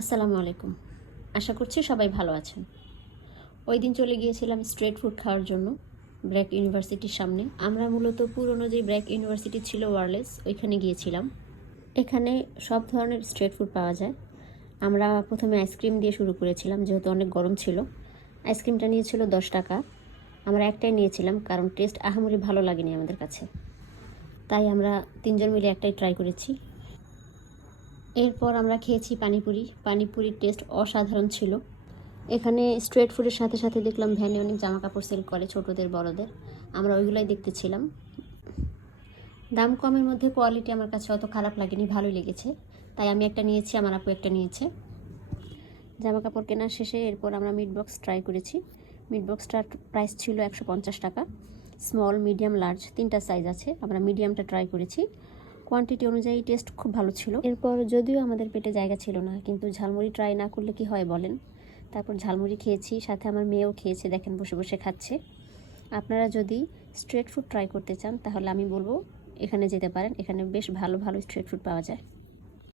আসসালামু আলাইকুম। আশা করছি সবাই ভালো আছেন। ওই দিন চলে গিয়েছিলাম স্ট্রিট ফুড খাওয়ার জন্য ব্র্যাক ইউনিভার্সিটির সামনে। আমরা মূলত পুরনো যে ব্র্যাক ইউনিভার্সিটি ছিল ওয়ারলেস, ওইখানে গিয়েছিলাম। এখানে সব ধরনের স্ট্রিট ফুড পাওয়া যায়। আমরা প্রথমে আইসক্রিম দিয়ে শুরু করেছিলাম, যেহেতু অনেক গরম ছিল। আইসক্রিমটা নিয়েছিল 10 টাকা। আমরা একটাই নিয়েছিলাম, কারণ টেস্ট আহামরি ভালো লাগেনি আমাদের কাছে। তাই আমরা 3 জন মিলে একটাই ট্রাই করেছি। এরপর আমরা খেয়েছি পানিপুরি। পানিপুরির টেস্ট অসাধারণ ছিল। এখানে স্ট্রিট ফুডের সাথে সাথে দেখলাম ভ্যানে অনেক জামা কাপড় সেল করে, ছোটদের বড়দের। আমরা ওইগুলাই দেখতেছিলাম। দাম কমের মধ্যে কোয়ালিটি আমার কাছে অত খারাপ লাগেনি, ভালোই লেগেছে। তাই আমি একটা নিয়েছি, আমার আপু একটা নিয়েছে। জামা কাপড় কেনা শেষে এরপর আমরা মিট বক্স ট্রাই করেছি। মিট বক্সটার প্রাইস ছিল 150 টাকা। স্মল, মিডিয়াম, লার্জ 3টা সাইজ আছে। আমরা মিডিয়ামটা ট্রাই করেছি। কোয়ান্টিটি অনুযায়ী টেস্ট খুব ভালো ছিল। এরপর যদিও আমাদের পেটে জায়গা ছিল না, কিন্তু ঝালমুড়ি ট্রাই না করলে কি হয় বলেন। তারপর ঝালমুড়ি খেয়েছি, সাথে আমার মেয়েও খেয়েছে, দেখেন বসে বসে খাচ্ছে। আপনারা যদি স্ট্রিট ফুড ট্রাই করতে চান তাহলে আমি বলবো এখানে যেতে পারেন। এখানে বেশ ভালো ভালো স্ট্রিট ফুড পাওয়া যায়।